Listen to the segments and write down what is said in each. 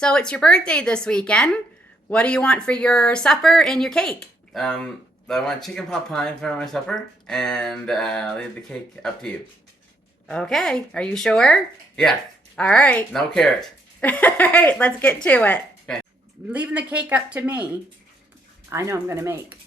So it's your birthday this weekend. What do you want for your supper and your cake? I want chicken pot pie for my supper, and I'll leave the cake up to you. Okay, are you sure? Yes. All right. No carrot. All right, let's get to it. Okay. Leaving the cake up to me. I know I'm gonna make.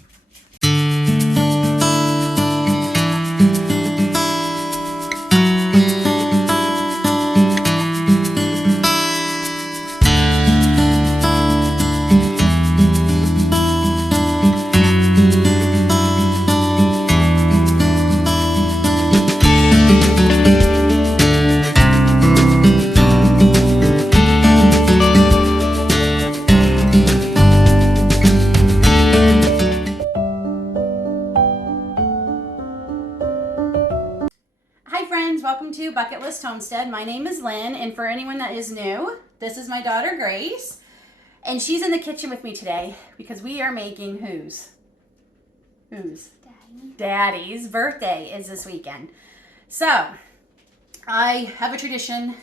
Hi friends, welcome to Bucket List Homestead. My name is Lynn, and for anyone that is new, this is my daughter Grace, and she's in the kitchen with me today because we are making whose? Daddy's birthday is this weekend. So, I have a tradition,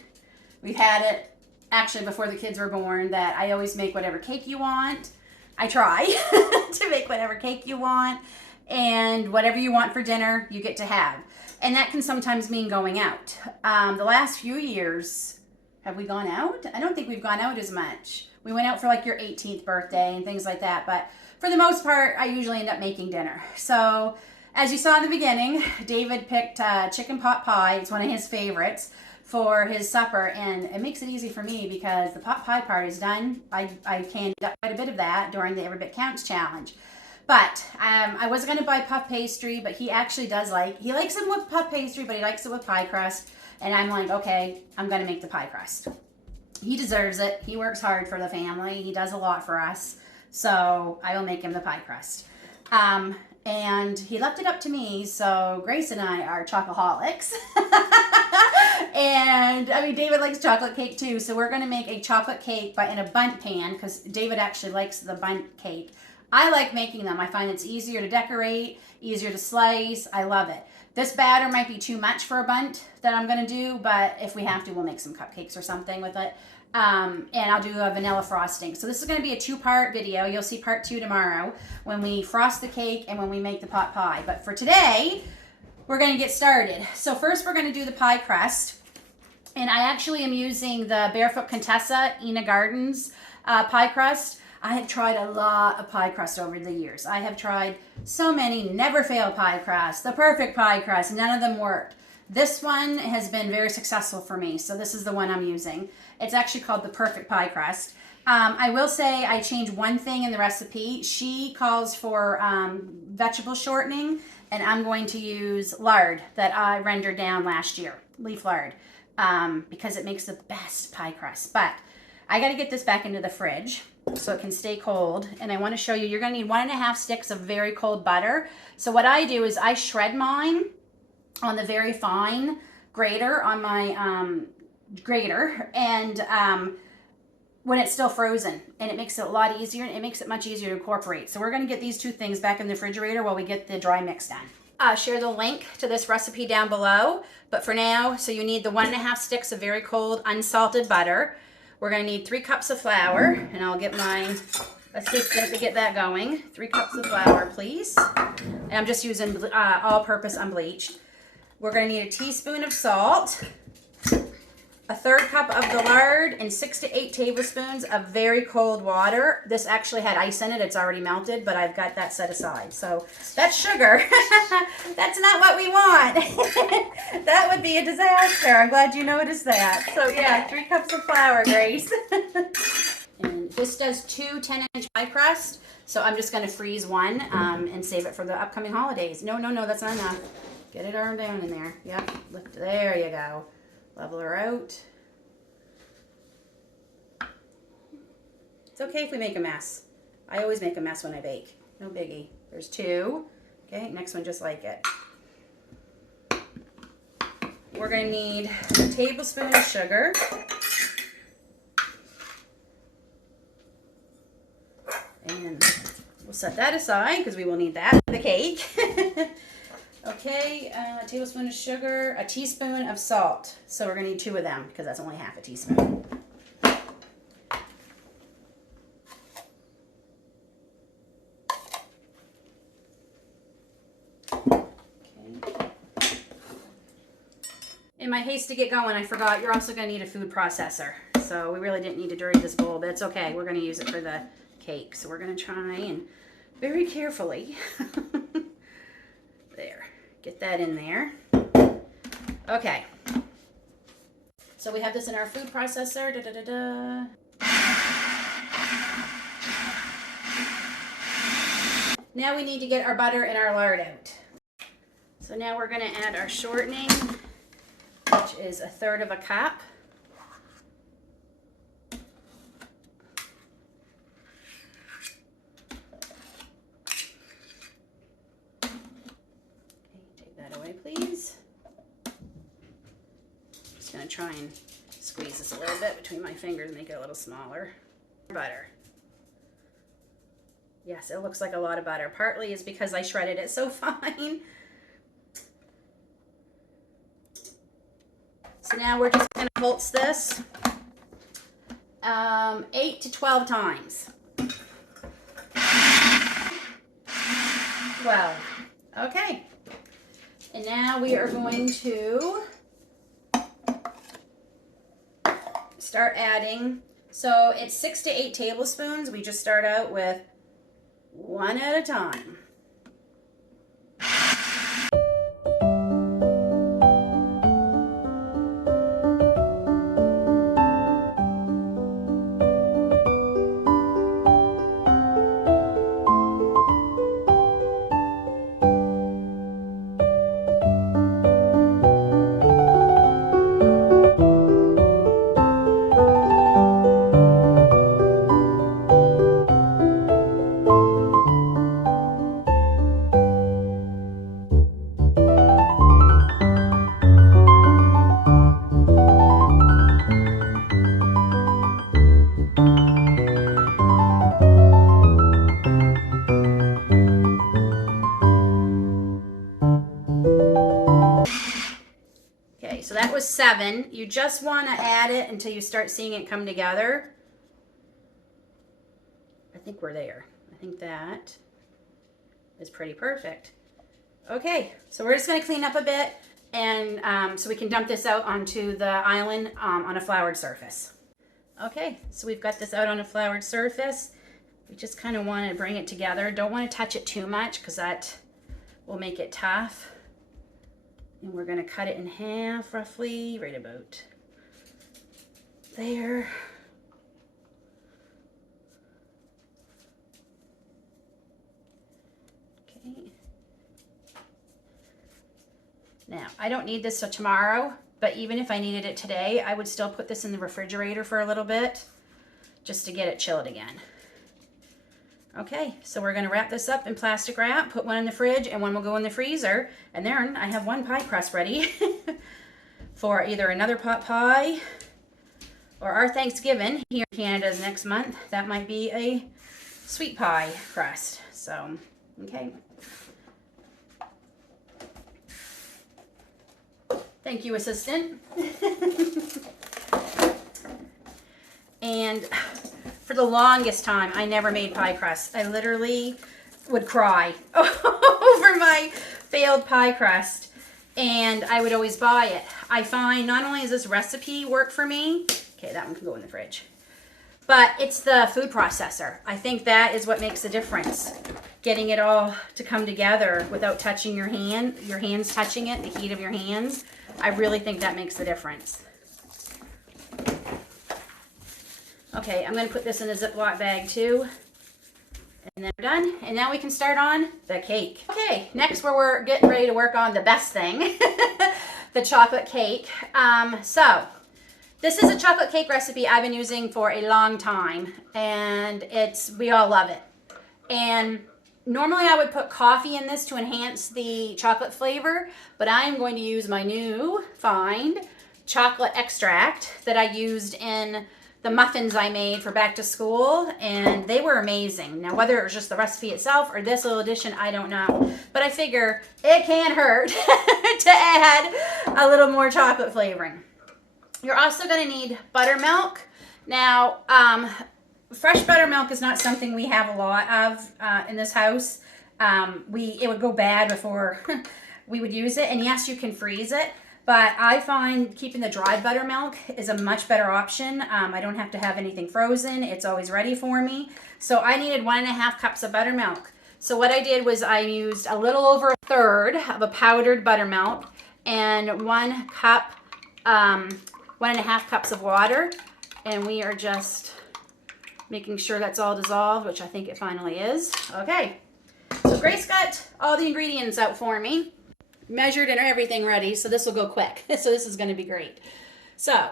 we've had it actually before the kids were born, that I always make whatever cake you want. I try to make whatever cake you want, and whatever you want for dinner, you get to have. And that can sometimes mean going out. The last few years, have we gone out? I don't think we've gone out as much. We went out for like your 18th birthday and things like that, but for the most part, I usually end up making dinner. So, as you saw in the beginning, David picked chicken pot pie. It's one of his favorites for his supper, and it makes it easy for me because the pot pie part is done. I canned up quite a bit of that during the Every Bit Counts challenge. But I was going to buy puff pastry, but he actually does he likes it with puff pastry, but he likes it with pie crust. And I'm like, okay, I'm going to make the pie crust. He deserves it. He works hard for the family. He does a lot for us. So I will make him the pie crust. And he left it up to me, so Grace and I are chocoholics. And, I mean, David likes chocolate cake too, so we're going to make a chocolate cake, but in a bundt pan, because David actually likes the bundt cake. I like making them. I find it's easier to decorate, easier to slice. I love it. This batter might be too much for a bundt that I'm going to do, but if we have to, we'll make some cupcakes or something with it. And I'll do a vanilla frosting. So this is going to be a two-part video. You'll see part 2 tomorrow when we frost the cake and when we make the pot pie. But for today, we're going to get started. So first we're going to do the pie crust. And I actually am using the Barefoot Contessa Ina Gardens pie crust. I have tried a lot of pie crust over the years. I have tried so many never fail pie crust, the perfect pie crust. None of them worked. This one has been very successful for me, so this is the one I'm using. It's actually called the perfect pie crust. I will say I changed one thing in the recipe. She calls for vegetable shortening, and I'm going to use lard that I rendered down last year, leaf lard, because it makes the best pie crust. But I got to get this back into the fridge so it can stay cold. And I want to show you, you're going to need 1.5 sticks of very cold butter. So what I do is I shred mine on the very fine grater on my grater, and when it's still frozen, and it makes it a lot easier, and it makes it much easier to incorporate. So we're going to get these two things back in the refrigerator while we get the dry mix done. I'll share the link to this recipe down below, but for now, so you need the 1.5 sticks of very cold unsalted butter. We're going to need 3 cups of flour, and I'll get my assistant to get that going. 3 cups of flour, please. And I'm just using all-purpose unbleached. We're going to need a teaspoon of salt, a 1/3 cup of the lard, and 6 to 8 tablespoons of very cold water. This actually had ice in it. It's already melted, but I've got that set aside. So that's sugar. That's not what we want. That would be a disaster. I'm glad you noticed that. So yeah, 3 cups of flour, Grace. And this does 2 10-inch pie crust. So I'm just going to freeze one and save it for the upcoming holidays. No, that's not enough. Get it arm down in there. Yep, lift. There you go. Level her out. It's okay if we make a mess. I always make a mess when I bake. No biggie. There's 2. Okay, next one just like it. We're going to need a tablespoon of sugar. And we'll set that aside because we will need that for the cake. Okay, a tablespoon of sugar, a teaspoon of salt. So we're going to need 2 of them because that's only half a teaspoon. In my haste to get going, I forgot you're also going to need a food processor. So we really didn't need to dirty this bowl, but it's okay. We're going to use it for the cake. So we're going to try and very carefully, there, get that in there. Okay. So we have this in our food processor. Da, da, da, da. Now we need to get our butter and our lard out. So now we're going to add our shortening, which is 1/3 cup. Okay, take that away, please. Just going to try and squeeze this a little bit between my fingers, make it a little smaller. Butter. Yes, it looks like a lot of butter. Partly is because I shredded it so fine. So now we're just going to pulse this 8 to 12 times. 12. Okay. And now we are going to start adding. So it's 6 to 8 tablespoons. We just start out with 1 at a time. So that was 7. You just want to add it until you start seeing it come together. I think we're there. I think that is pretty perfect. Okay, so we're just going to clean up a bit, and so we can dump this out onto the island on a floured surface. Okay, so we've got this out on a floured surface. We just kind of want to bring it together. Don't want to touch it too much because that will make it tough. And we're going to cut it in half roughly, right about there. Okay. Now, I don't need this till tomorrow, but even if I needed it today, I would still put this in the refrigerator for a little bit just to get it chilled again. Okay, so we're going to wrap this up in plastic wrap, put one in the fridge, and one will go in the freezer. And then I have one pie crust ready for either another pot pie or our Thanksgiving here in Canada's next month. That might be a sweet pie crust. So, okay. Thank you, assistant. And for the longest time, I never made pie crust. I literally would cry over my failed pie crust, and I would always buy it. I find not only does this recipe work for me, okay, that one can go in the fridge, but it's the food processor. I think that is what makes the difference. Getting it all to come together without touching your hands touching it, the heat of your hands. I really think that makes the difference. Okay, I'm going to put this in a Ziploc bag too. And then we're done. And now we can start on the cake. Okay, next we're getting ready to work on the best thing, the chocolate cake. So this is a chocolate cake recipe I've been using for a long time, and we all love it. And normally I would put coffee in this to enhance the chocolate flavor, but I'm going to use my new find chocolate extract that I used in the muffins I made for back to school, and they were amazing. Now, whether it was just the recipe itself or this little addition, I don't know. But I figure it can't hurt to add a little more chocolate flavoring. You're also going to need buttermilk. Now, fresh buttermilk is not something we have a lot of in this house. It would go bad before we would use it. And yes, you can freeze it. But I find keeping the dried buttermilk is a much better option. I don't have to have anything frozen. It's always ready for me. So I needed 1.5 cups of buttermilk. So what I did was I used a little over a third of a powdered buttermilk and 1 cup, 1.5 cups of water. And we are just making sure that's all dissolved, which I think it finally is. Okay, so Grace got all the ingredients out for me, measured and everything ready, so this will go quick. So this is going to be great. So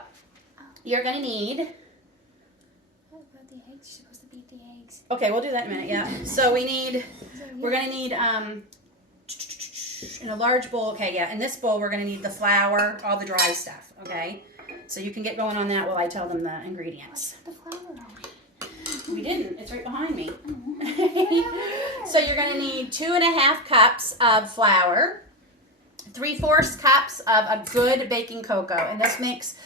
you're going to need... What about the eggs? You're supposed to beat the eggs. Okay, we'll do that in a minute, yeah. So we're going to need, in a large bowl, okay, yeah, in this bowl we're going to need the flour, all the dry stuff, okay? So you can get going on that while I tell them the ingredients. The flour on. We didn't. It's right behind me. So you're going to need 2.5 cups of flour, 3/4 cups of a good baking cocoa, and this makes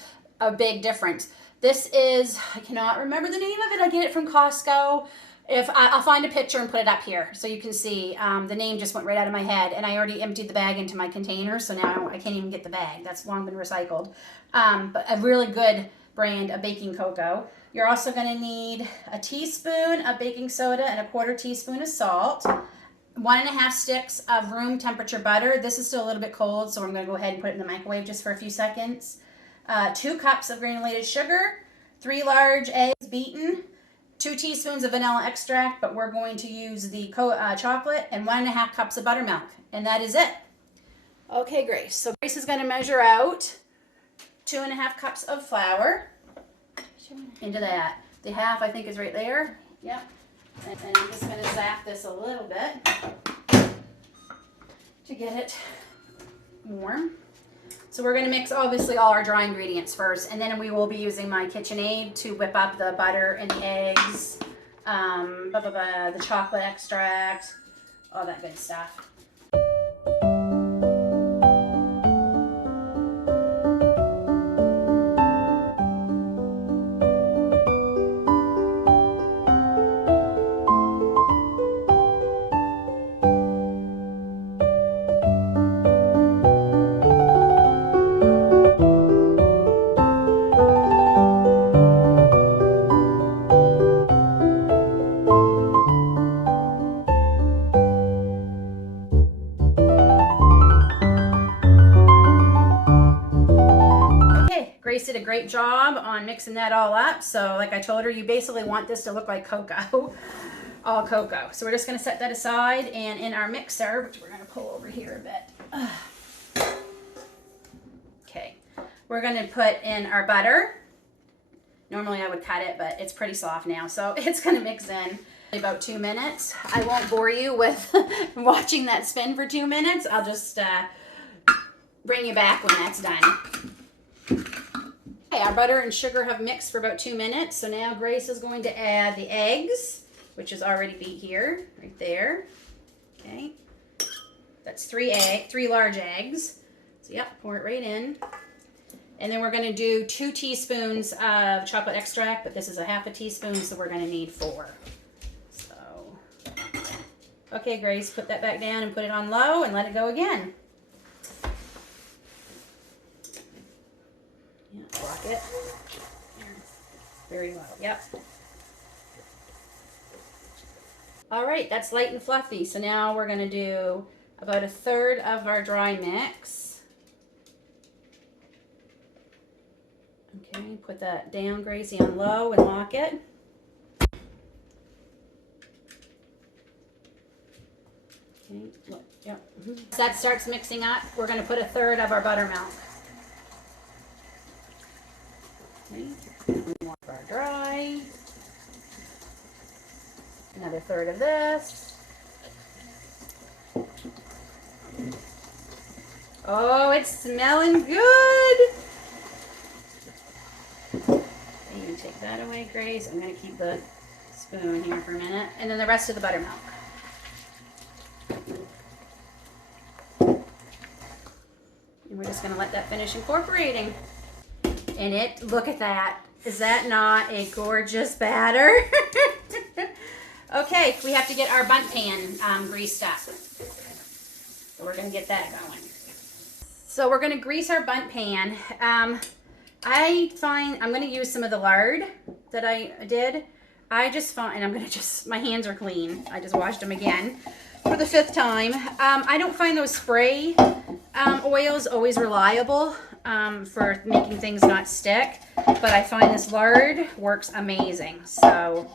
a big difference. This is, I cannot remember the name of it. I get it from Costco. If I'll find a picture and put it up here so you can see. The name just went right out of my head, and I already emptied the bag into my container, so now I can't even get the bag. That's long been recycled. But a really good brand of baking cocoa. You're also going to need a teaspoon of baking soda and a 1/4 teaspoon of salt. 1.5 sticks of room temperature butter. This is still a little bit cold, so I'm going to go ahead and put it in the microwave just for a few seconds. 2 cups of granulated sugar, 3 large eggs beaten, 2 teaspoons of vanilla extract, but we're going to use the chocolate, and 1.5 cups of buttermilk, and that is it. Okay, Grace. So Grace is going to measure out 2.5 cups of flour into that. The half, I think, is right there. Yep. And I'm just going to zap this a little bit to get it warm. So we're going to mix, obviously, all our dry ingredients first, and then we will be using my KitchenAid to whip up the butter and the eggs, the chocolate extract, all that good stuff. Grace did a great job on mixing that all up. So like I told her, you basically want this to look like cocoa, all cocoa. So we're just going to set that aside, and in our mixer, which we're going to pull over here a bit. Okay, we're going to put in our butter. Normally I would cut it, but it's pretty soft now, so it's going to mix in about 2 minutes. I won't bore you with watching that spin for 2 minutes. I'll just bring you back when that's done. Okay, our butter and sugar have mixed for about 2 minutes, so now Grace is going to add the eggs, which is already beat here, right there. Okay, that's 3 large eggs. So yep, pour it right in. And then we're going to do 2 teaspoons of chocolate extract, but this is a 1/2 teaspoon, so we're going to need 4. So, okay, Grace, put that back down and put it on low and let it go again. Yeah, block it. Very low. Yep. All right, that's light and fluffy. So now we're going to do about 1/3 of our dry mix. Okay, put that down, Gracie, on low and lock it. Okay, look, yep. As that starts mixing up, we're going to put 1/3 of our buttermilk. Okay, more of our dry. Another 1/3 of this. Oh, it's smelling good. You can take that away, Grace. I'm going to keep the spoon here for a minute. And then the rest of the buttermilk. And we're just going to let that finish incorporating. And it, look at that. Is that not a gorgeous batter? Okay, we have to get our bundt pan greased up. So we're going to get that going. So we're going to grease our bundt pan. I find I'm going to use some of the lard that I did. I just find, and I'm going to my hands are clean. I just washed them again for the 5th time. I don't find those spray oils always reliable for making things not stick, but I find this lard works amazing. So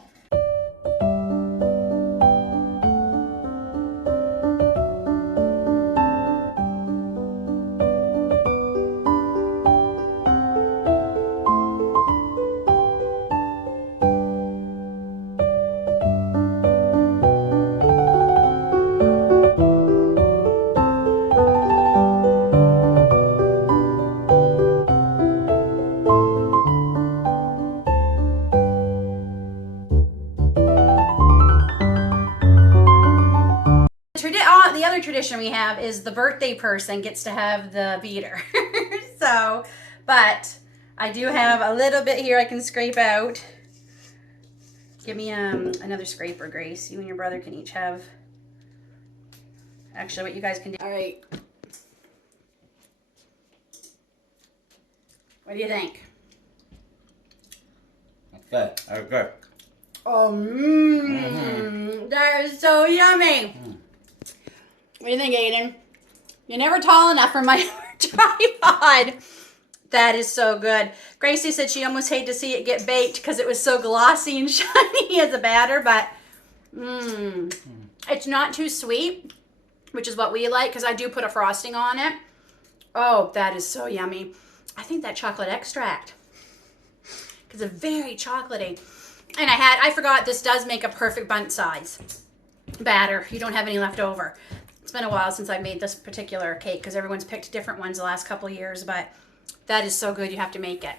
the other tradition we have is the birthday person gets to have the beater. So, but I do have a little bit here I can scrape out. Give me another scraper, Grace. You and your brother can each have. Actually, what you guys can do. All right. What do you think? Good. Oh, good. Oh, that is so yummy. What do you think, Aiden? You're never tall enough for my tripod. That is so good. Gracie said she almost hated to see it get baked because it was so glossy and shiny as a batter, but it's not too sweet, which is what we like because I do put a frosting on it. Oh, that is so yummy. I think that chocolate extract because it's very chocolatey. And I forgot this does make a perfect bundt size batter. You don't have any left over. It's been a while since I made this particular cake because everyone's picked different ones the last couple of years, but that is so good. You have to make it.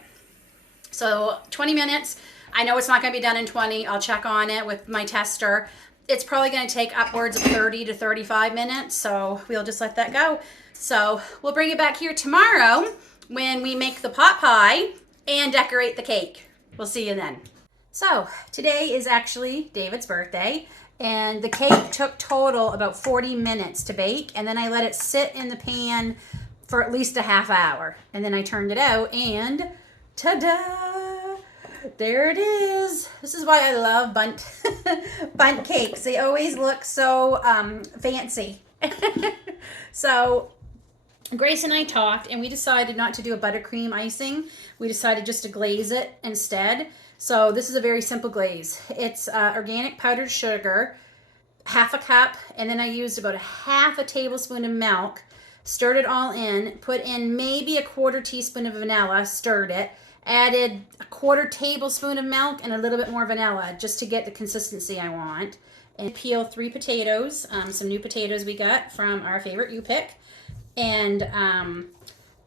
So 20 minutes. I know it's not going to be done in 20. I'll check on it with my tester. It's probably going to take upwards of 30 to 35 minutes, so we'll just let that go. So we'll bring it back here tomorrow when we make the pot pie and decorate the cake. We'll see you then. So today is actually David's birthday. And the cake took total about 40 minutes to bake. And then I let it sit in the pan for at least a half hour. And then I turned it out and ta-da! There it is. This is why I love bundt cakes. They always look so fancy. So Grace and I talked and we decided not to do a buttercream icing. We decided just to glaze it instead. So this is a very simple glaze. It's organic powdered sugar, half a cup, and then I used about a half a tablespoon of milk, stirred it all in, put in maybe a 1/4 teaspoon of vanilla, stirred it, added a 1/4 tablespoon of milk and a little bit more vanilla just to get the consistency I want. And peel 3 potatoes, some new potatoes we got from our favorite U-Pick. And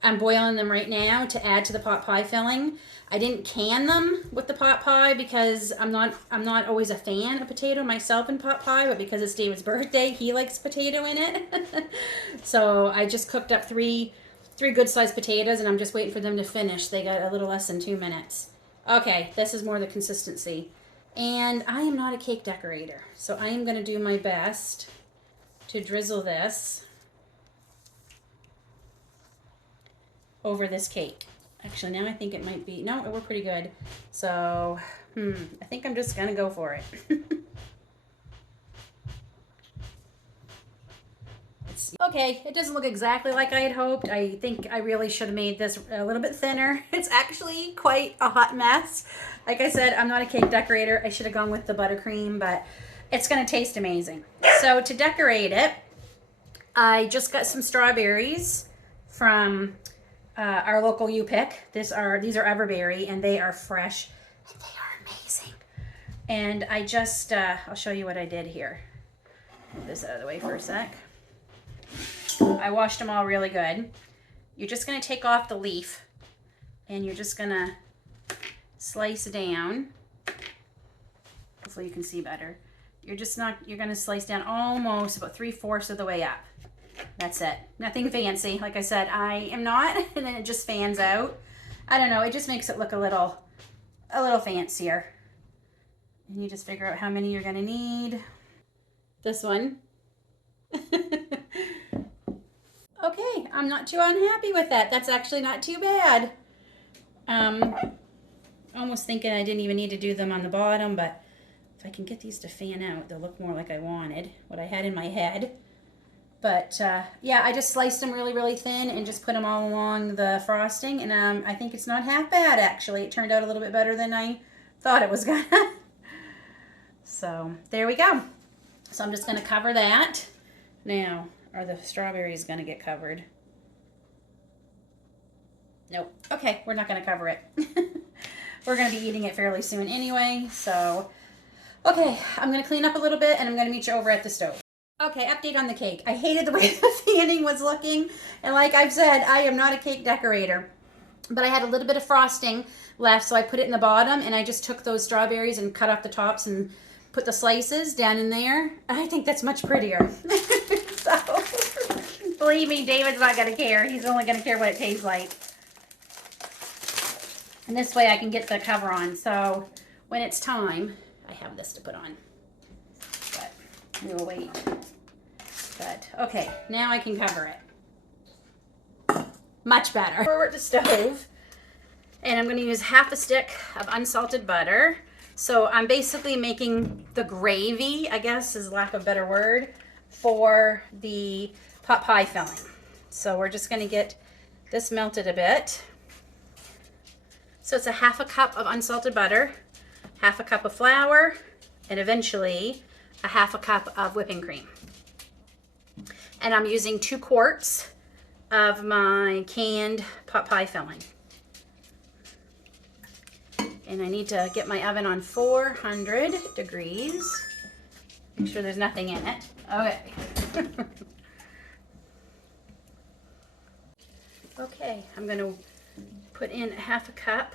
I'm boiling them right now to add to the pot pie filling. I didn't can them with the pot pie because I'm not always a fan of potato myself in pot pie, but because it's David's birthday, he likes potato in it. So I just cooked up three good sized potatoes and I'm just waiting for them to finish. They got a little less than 2 minutes. Okay, this is more the consistency. And I am not a cake decorator, so I am going to do my best to drizzle this over this cake. Actually, now I think it might be, no, we're pretty good. So, I think I'm just gonna go for it. Okay, it doesn't look exactly like I had hoped. I think I really should have made this a little bit thinner. It's actually quite a hot mess. Like I said, I'm not a cake decorator. I should have gone with the buttercream, but it's gonna taste amazing. So to decorate it, I just got some strawberries from our local U-Pick. These are Everberry and they are fresh and they are amazing. And I just, I'll show you what I did here. Move this out of the way for a sec. I washed them all really good. You're just gonna take off the leaf and you're just gonna slice down. Hopefully you can see better. You're gonna slice down almost about 3/4 of the way up. That's it. Nothing fancy. Like I said, I am not. And then it just fans out. I don't know. It just makes it look a little fancier. And you just figure out how many you're going to need. This one. Okay, I'm not too unhappy with that. That's actually not too bad. Almost thinking I didn't even need to do them on the bottom, but if I can get these to fan out, they'll look more like I wanted, what I had in my head. But yeah, I just sliced them really, really thin and just put them all along the frosting. And I think it's not half bad, actually. It turned out a little bit better than I thought it was gonna. So there we go. So I'm just gonna cover that. Now, are the strawberries gonna get covered? Nope. Okay, we're not gonna cover it. We're gonna be eating it fairly soon anyway, so. Okay, I'm gonna clean up a little bit and I'm gonna meet you over at the stove. Okay, update on the cake. I hated the way the fanning was looking, and like I've said, I am not a cake decorator. But I had a little bit of frosting left, so I put it in the bottom, and I just took those strawberries and cut off the tops and put the slices down in there. I think that's much prettier. So, believe me, David's not gonna care. He's only gonna care what it tastes like. And this way I can get the cover on, so when it's time, I have this to put on. But we will wait. But okay, now I can cover it. Much better. We're at the stove, and I'm going to use half a stick of unsalted butter. So I'm basically making the gravy, I guess is lack of a better word, for the pot pie filling. So we're just going to get this melted a bit. So it's a half a cup of unsalted butter, half a cup of flour, and eventually a half a cup of whipping cream. And I'm using 2 quarts of my canned pot pie filling. And I need to get my oven on 400 degrees. Make sure there's nothing in it. Okay. Okay, I'm going to put in half a cup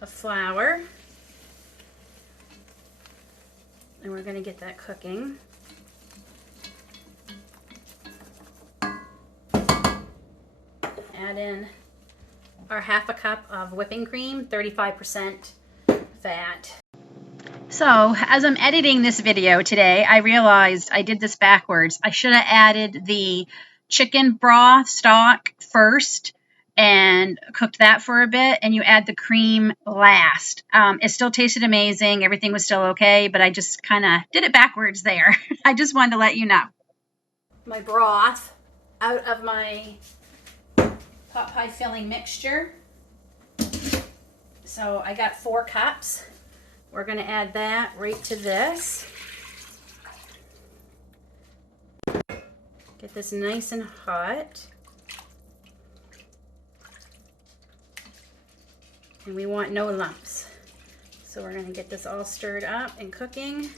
of flour. And we're going to get that cooking. Add in our half a cup of whipping cream, 35% fat. So as I'm editing this video today, I realized I did this backwards. I should have added the chicken broth stock first and cooked that for a bit, and you add the cream last. It still tasted amazing. Everything was still okay, but I just kind of did it backwards there. I just wanted to let you know. My broth out of my pot pie filling mixture. So I got 4 cups. We're going to add that right to this. Get this nice and hot. And we want no lumps. So we're going to get this all stirred up and cooking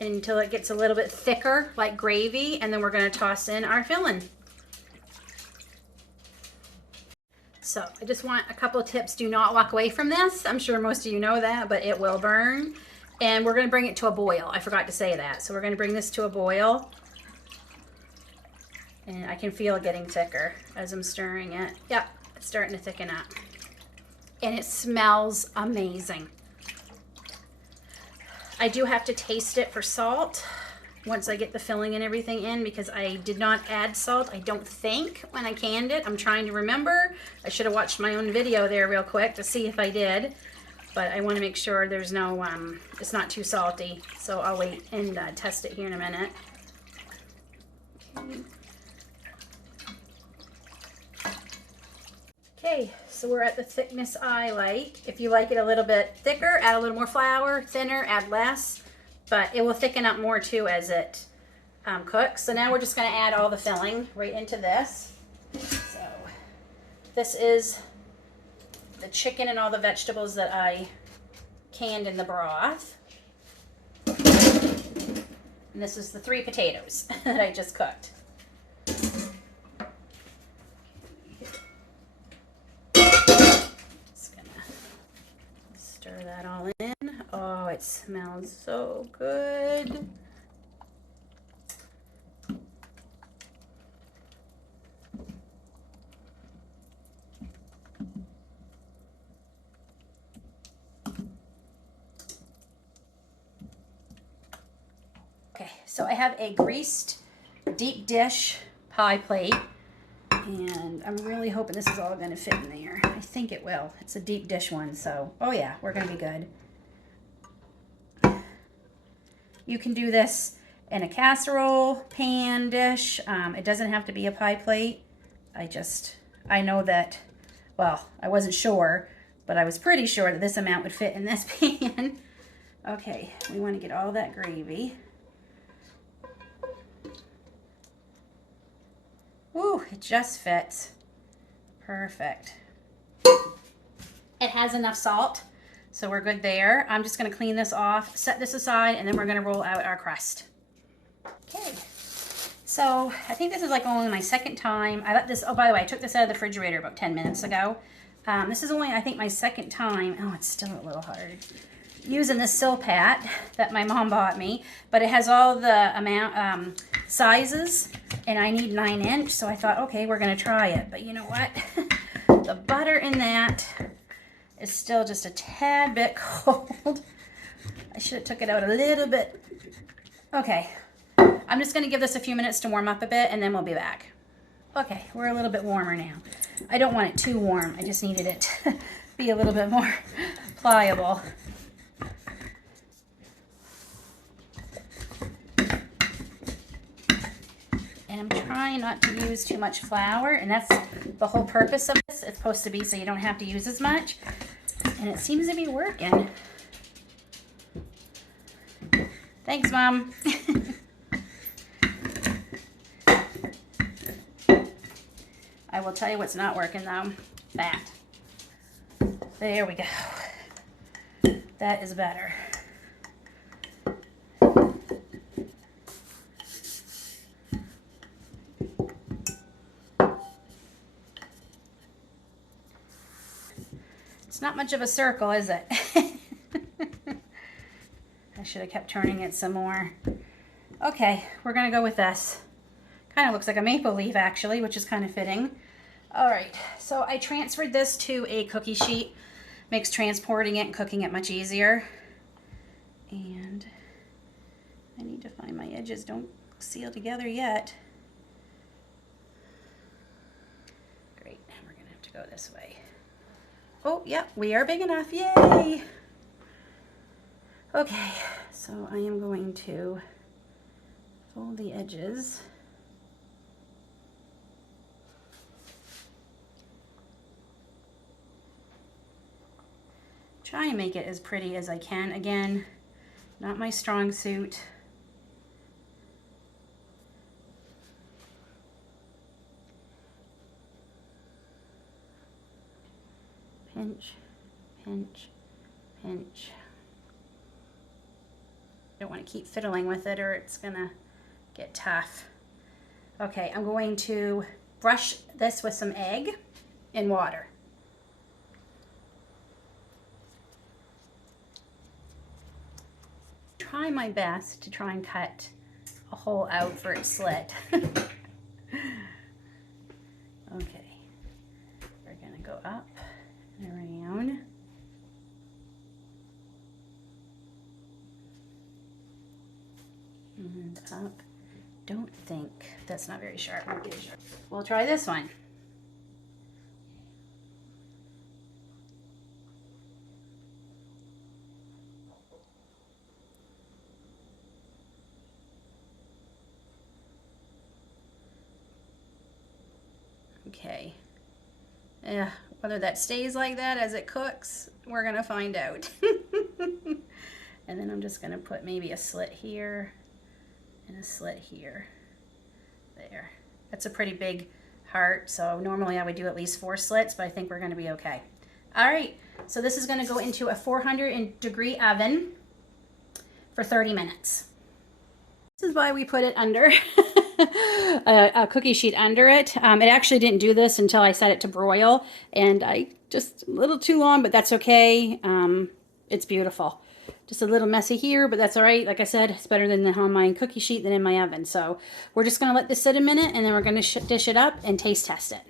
until it gets a little bit thicker, like gravy, and then we're going to toss in our filling. So I just want a couple of tips. Do not walk away from this. I'm sure most of you know that, but it will burn. And we're going to bring it to a boil. I forgot to say that. So we're going to bring this to a boil. And I can feel it getting thicker as I'm stirring it. Yep, it's starting to thicken up. And it smells amazing. I do have to taste it for salt once I get the filling and everything in, because I did not add salt, I don't think, when I canned it. I'm trying to remember. I should have watched my own video there real quick to see if I did. But I want to make sure there's no, it's not too salty. So I'll wait and test it here in a minute. Okay, so we're at the thickness I like. If you like it a little bit thicker, add a little more flour. Thinner, add less. But it will thicken up more too as it cooks. So now we're just going to add all the filling right into this. So this is the chicken and all the vegetables that I canned in the broth. And this is the 3 potatoes that I just cooked. Just gonna stir that all in. Oh, it smells so good. Okay, so I have a greased deep dish pie plate, And I'm really hoping this is all going to fit in there. I think it will. It's a deep dish one, so oh yeah, we're going to be good. You can do this in a casserole, pan, dish. It doesn't have to be a pie plate. I know that, well, I wasn't sure, but I was pretty sure that this amount would fit in this pan. Okay, we want to get all that gravy. Ooh, it just fits. Perfect. It has enough salt, so we're good there. I'm just gonna clean this off, set this aside, and then we're gonna roll out our crust. Okay, so I think this is like only my second time. I let this, oh, by the way, I took this out of the refrigerator about 10 minutes ago. This is only, I think, my second time. Oh, it's still a little hard. Using this Silpat that my mom bought me, but it has all the amount, sizes, and I need 9-inch, so I thought, okay, we're gonna try it. But you know what? The butter in that is still just a tad bit cold. I should have took it out a little bit. Okay, I'm just gonna give this a few minutes to warm up a bit, and then we'll be back. Okay, we're a little bit warmer now. I don't want it too warm. I just needed it to be a little bit more pliable. And I'm trying not to use too much flour, and that's the whole purpose of this. It's supposed to be so you don't have to use as much, and it seems to be working. Thanks, Mom. I will tell you what's not working though. That. There we go. That is better. It's not much of a circle, is it? I should have kept turning it some more. Okay, we're gonna go with this. Kind of looks like a maple leaf actually, which is kind of fitting. All right, so I transferred this to a cookie sheet. Makes transporting it and cooking it much easier. And I need to find my edges. Don't seal together yet. Great, we're gonna have to go this way. Oh, yep, we are big enough, yay! Okay, so I am going to fold the edges. Try and make it as pretty as I can. Again, not my strong suit. Pinch, pinch, pinch. Don't want to keep fiddling with it or it's gonna get tough. Okay, I'm going to brush this with some egg and water. Try my best to try and cut a hole out for its slit. Okay, we're gonna go up and around. And up. Don't think that's not very sharp. We'll try this one. Okay. Yeah, whether that stays like that as it cooks, we're gonna find out. And then I'm just gonna put maybe a slit here and a slit here. There. That's a pretty big heart, so normally I would do at least 4 slits, but I think we're gonna be okay. All right, so this is gonna go into a 400-degree oven for 30 minutes. This is why we put it under a cookie sheet under it. It actually didn't do this until I set it to broil, and I just a little too long, but that's okay. It's beautiful. Just a little messy here, but that's all right. Like I said, it's better than on my cookie sheet than in my oven. So we're just gonna let this sit a minute, and then we're gonna dish it up and taste test it.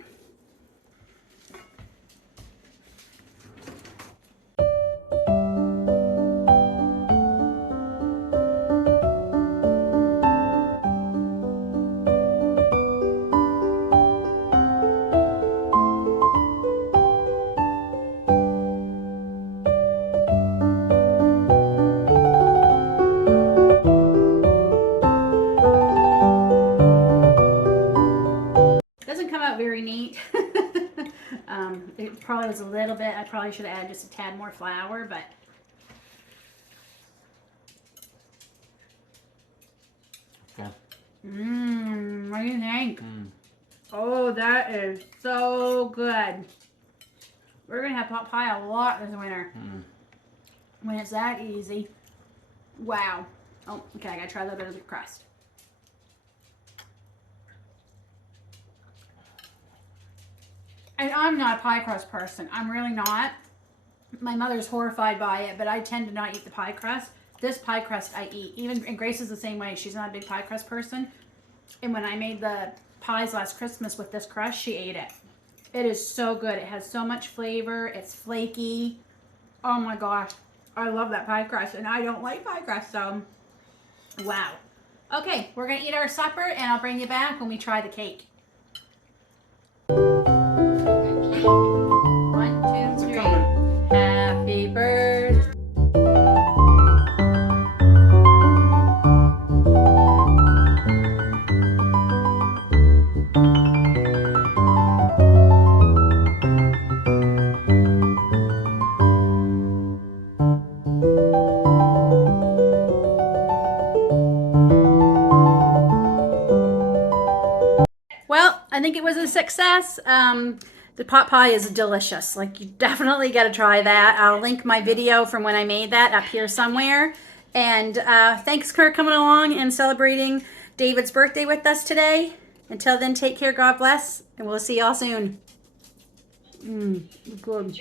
was a little bit. I probably should have added just a tad more flour, but Okay. what do you think? Mm. Oh, that is so good. We're gonna have pot pie a lot this winter when it's that easy. Wow. Oh, okay. I gotta try a little bit of the crust. And I'm not a pie crust person. I'm really not. My mother's horrified by it, but I tend to not eat the pie crust. This pie crust I eat. And Grace is the same way. She's not a big pie crust person. And when I made the pies last Christmas with this crust, she ate it. It is so good. It has so much flavor. It's flaky. Oh my gosh. I love that pie crust, and I don't like pie crust, so wow. Okay, we're going to eat our supper, and I'll bring you back when we try the cake. 1, 2, 3. Happy birthday. Well, I think it was a success. The pot pie is delicious. Like, you definitely got to try that. I'll link my video from when I made that up here somewhere. And thanks for coming along and celebrating David's birthday with us today. Until then, take care, God bless, and we'll see y'all soon. Good.